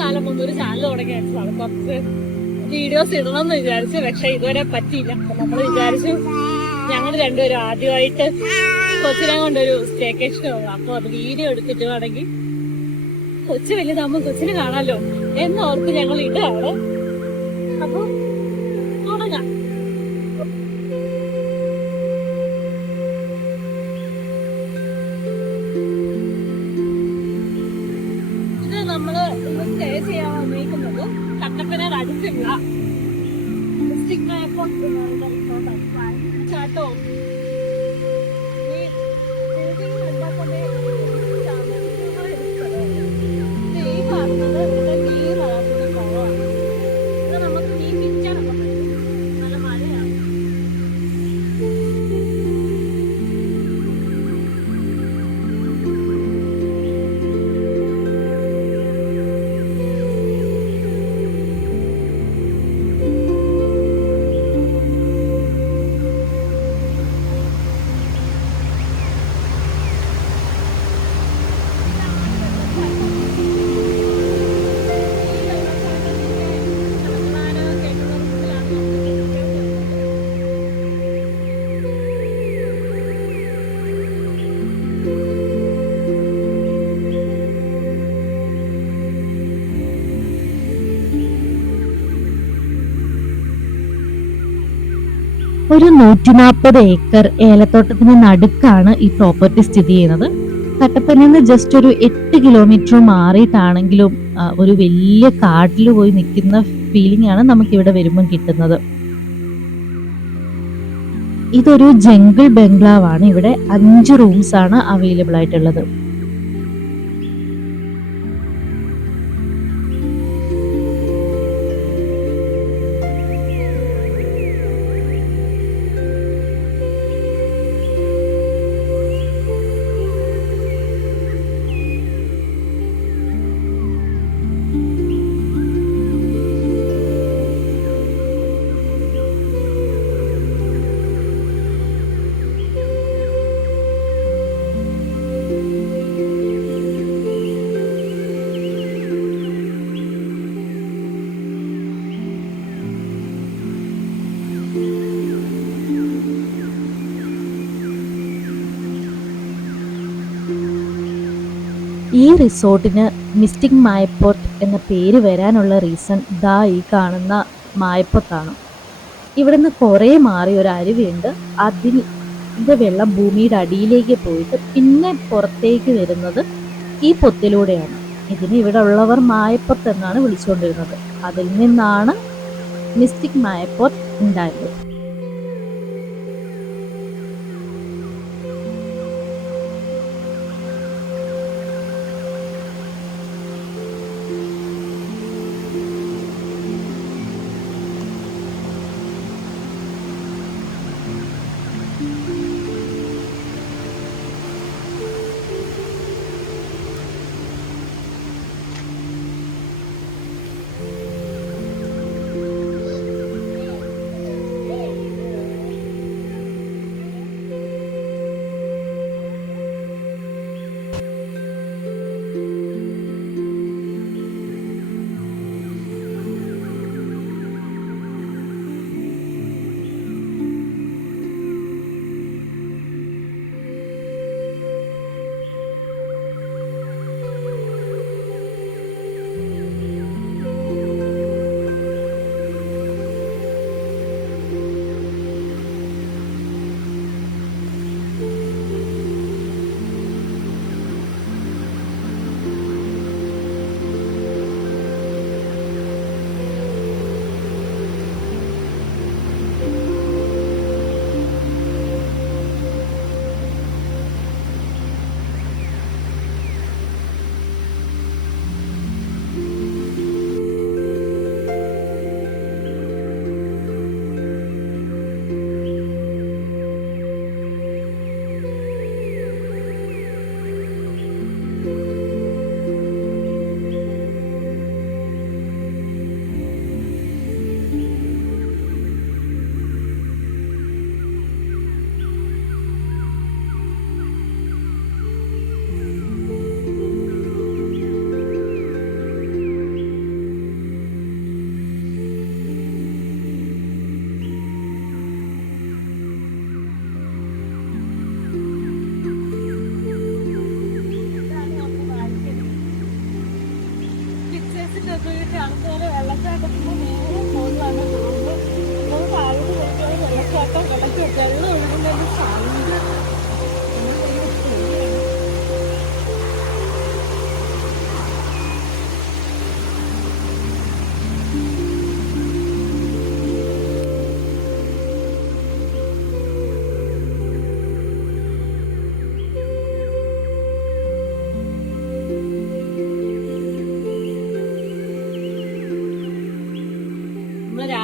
കാലം മുമ്പ് ഒരു ചാനൽ തുടങ്ങി വെച്ചതാണ്. കുറച്ച് വീഡിയോസ് ഇടണമെന്ന് വിചാരിച്ചു, പക്ഷെ ഇതുവരെ പറ്റിയില്ല. അപ്പൊ നമ്മൾ വിചാരിച്ചു ഞങ്ങൾ രണ്ടുപേരും ആദ്യമായിട്ട് കൊച്ചിനെ കൊണ്ടൊരു സ്റ്റേക്കേഷൻ പോകാം. അപ്പൊ അത് വീഡിയോ എടുത്തിട്ട് വേണമെങ്കിൽ കൊച്ചു വലുതാകുമ്പോൾ കൊച്ചിന് കാണാലോ എന്നോർത്ത് ഞങ്ങൾ ഇടുകയാണ്. അപ്പൊ തുടങ്ങാം. ഇത് നമ്മള് ഇന്ന് സ്റ്റേ ചെയ്യാൻ വന്നിരിക്കുന്നത് കട്ടപ്പന അടുത്തുള്ള ഡിസ്ട്രിക്ട് ചാട്ടോ ഒരു 140 ഏക്കർ ഏലത്തോട്ടത്തിന് നടുക്കാണ് ഈ പ്രോപ്പർട്ടി സ്ഥിതി ചെയ്യുന്നത്. കട്ടപ്പനയിൽ നിന്ന് ജസ്റ്റ് ഒരു 8 കിലോമീറ്റർ മാറിയിട്ടാണെങ്കിലും ഒരു വലിയ കാട്ടിൽ പോയി നിൽക്കുന്ന ഫീലിംഗ് ആണ് നമുക്ക് ഇവിടെ വരുമ്പം കിട്ടുന്നത്. ഇതൊരു ജംഗിൾ ബംഗ്ലാവ് ആണ്. ഇവിടെ 5 റൂംസ് ആണ് അവൈലബിൾ ആയിട്ടുള്ളത്. ഈ റിസോർട്ടിന് മിസ്റ്റിക് മായപ്പോട്ട് എന്ന പേര് വരാനുള്ള റീസൺ ദാ ഈ കാണുന്ന മായപ്പൊത്താണ്. ഇവിടുന്ന് കുറേ മാറി ഒരു അരുവിയുണ്ട്. അതിൻ്റെ വെള്ളം ഭൂമിയുടെ അടിയിലേക്ക് പോയിട്ട് പിന്നെ പുറത്തേക്ക് വരുന്നത് ഈ പൊത്തിലൂടെയാണ്. ഇതിന് ഇവിടെ ഉള്ളവർ മായപ്പൊത്ത് എന്നാണ് വിളിച്ചുകൊണ്ടിരുന്നത്. അതിൽ നിന്നാണ് മിസ്റ്റിക് മായപ്പോട്ട് ഉണ്ടായത്.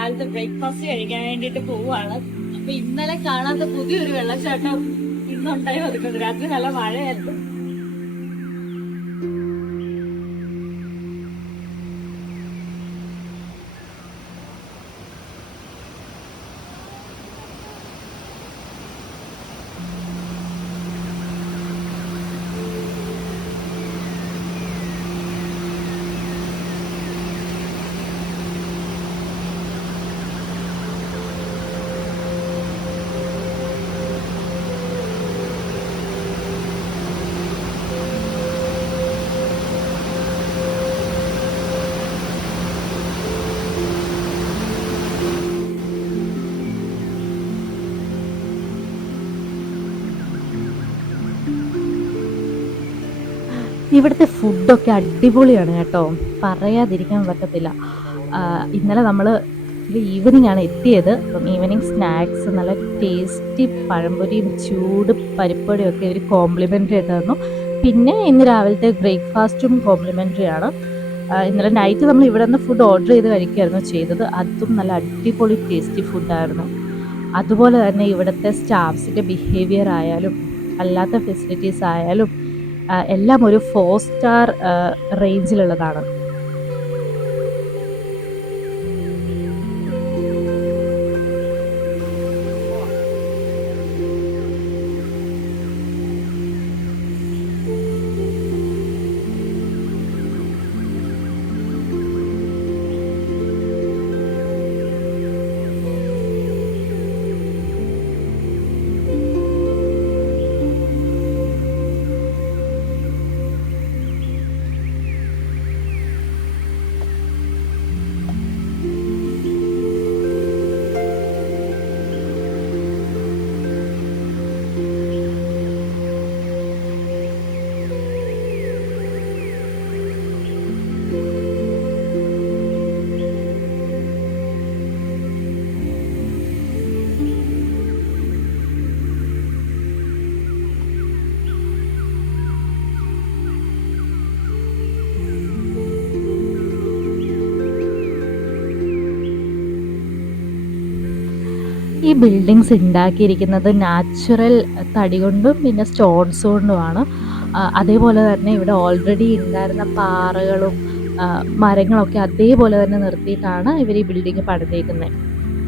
രാവിലത്തെ ബ്രേക്ക്ഫാസ്റ്റ് കഴിക്കാൻ വേണ്ടിട്ട് പോവാണ്. അപ്പൊ ഇന്നലെ കാണാത്ത പുതിയൊരു വെള്ളച്ചാട്ടം ഇന്നുണ്ടായി വന്നിട്ടുണ്ട്. രാത്രി നല്ല മഴയായിരുന്നു. ഇവിടുത്തെ ഫുഡൊക്കെ അടിപൊളിയാണ് കേട്ടോ, പറയാതിരിക്കാൻ പറ്റത്തില്ല. ഇന്നലെ നമ്മൾ ഈവനിങ് ആണ് എത്തിയത്. അപ്പം ഈവനിങ് സ്നാക്സ് നല്ല ടേസ്റ്റി പഴംപൊരിയും ചൂട് പരിപ്പടിയും ഒക്കെ ഒരു കോംപ്ലിമെൻ്ററി ആയിട്ട് തന്നു. പിന്നെ ഇന്ന് രാവിലത്തെ ബ്രേക്ക്ഫാസ്റ്റും കോംപ്ലിമെൻ്ററി ആണ്. ഇന്നലെ നൈറ്റ് നമ്മൾ ഇവിടെ നിന്ന് ഫുഡ് ഓർഡർ ചെയ്ത് കഴിക്കുകയായിരുന്നു ചെയ്തത്. അതും നല്ല അടിപൊളി ടേസ്റ്റി ഫുഡായിരുന്നു. അതുപോലെ തന്നെ ഇവിടുത്തെ സ്റ്റാഫ്സിൻ്റെ ബിഹേവിയർ ആയാലും അല്ലാത്ത ഫെസിലിറ്റീസ് ആയാലും എല്ലാം ഒരു 4 സ്റ്റാർ റേഞ്ചിലുള്ളതാണ്. ഈ ബിൽഡിങ്സ് ഉണ്ടാക്കിയിരിക്കുന്നത് നാച്ചുറൽ തടി കൊണ്ടും പിന്നെ സ്റ്റോൺസ് കൊണ്ടുമാണ്. അതേപോലെ തന്നെ ഇവിടെ ഓൾറെഡി ഉണ്ടായിരുന്ന പാറകളും മരങ്ങളൊക്കെ അതേപോലെ തന്നെ നിർത്തിയിട്ടാണ് ഇവർ ഈ ബിൽഡിങ് പണിതേക്കുന്നത്.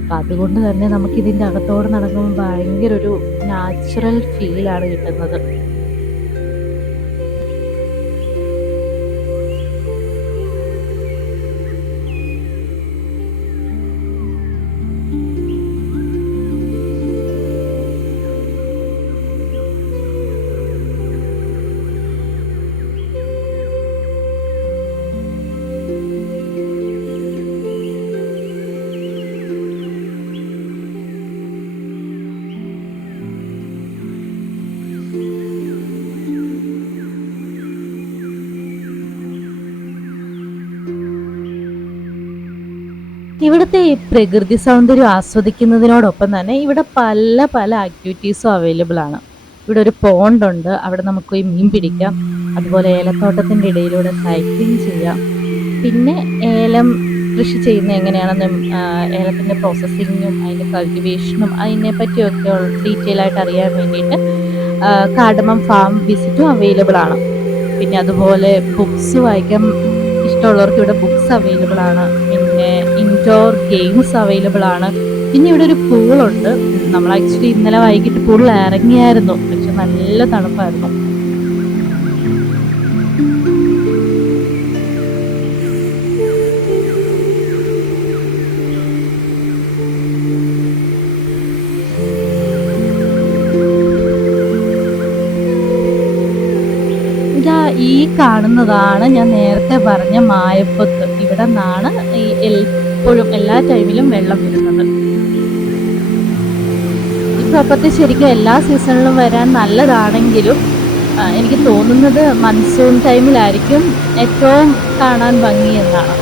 അപ്പം അതുകൊണ്ട് തന്നെ നമുക്കിതിൻ്റെ അകത്തോടെ നടക്കുമ്പോൾ ഭയങ്കര ഒരു നാച്ചുറൽ ഫീലാണ് കിട്ടുന്നത്. ഇവിടുത്തെ ഈ പ്രകൃതി സൗന്ദര്യം ആസ്വദിക്കുന്നതിനോടൊപ്പം തന്നെ ഇവിടെ പല പല ആക്ടിവിറ്റീസും അവൈലബിൾ ആണ്. ഇവിടെ ഒരു പോണ്ടുണ്ട്, അവിടെ നമുക്ക് പോയി മീൻ പിടിക്കാം. അതുപോലെ ഏലത്തോട്ടത്തിൻ്റെ ഇടയിലൂടെ സൈക്ലിംഗ് ചെയ്യാം. പിന്നെ ഏലം കൃഷി ചെയ്യുന്നത് എങ്ങനെയാണെന്നും ഏലത്തിൻ്റെ പ്രോസസ്സിങ്ങും അതിൻ്റെ കൾട്ടിവേഷനും അതിനെ പറ്റിയൊക്കെ ഡീറ്റെയിൽ ആയിട്ട് അറിയാൻ വേണ്ടിയിട്ട് കാർഡമം ഫാം വിസിറ്റും അവൈലബിൾ ആണ്. പിന്നെ അതുപോലെ ബുക്സ് വായിക്കാൻ ഇഷ്ടമുള്ളവർക്ക് ഇവിടെ ബുക്സ് അവൈലബിൾ ആണ്. പിന്നെ ഇൻഡോർ ഗെയിംസ് അവൈലബിൾ ആണ്. പിന്നെ ഇവിടെ ഒരു പൂളുണ്ട്. നമ്മൾ ആക്ച്വലി ഇന്നലെ വൈകിട്ട് പൂളിൽ ഇറങ്ങിയായിരുന്നു, പക്ഷെ നല്ല തണുപ്പായിരുന്നു. ഈ കാണുന്നതാണ് ഞാൻ നേരത്തെ പറഞ്ഞ മായപ്പൊത്ത്. ഇവിടെ നിന്നാണ് ഈ എപ്പോഴും എല്ലാ ടൈമിലും വെള്ളം വരുന്നത്. ഈ പ്രോപ്പർട്ടി ശരിക്കും എല്ലാ സീസണിലും വരാൻ നല്ലതാണെങ്കിലും എനിക്ക് തോന്നുന്നത് മൺസൂൺ ടൈമിലായിരിക്കും ഏറ്റവും കാണാൻ ഭംഗി എന്നാണ്.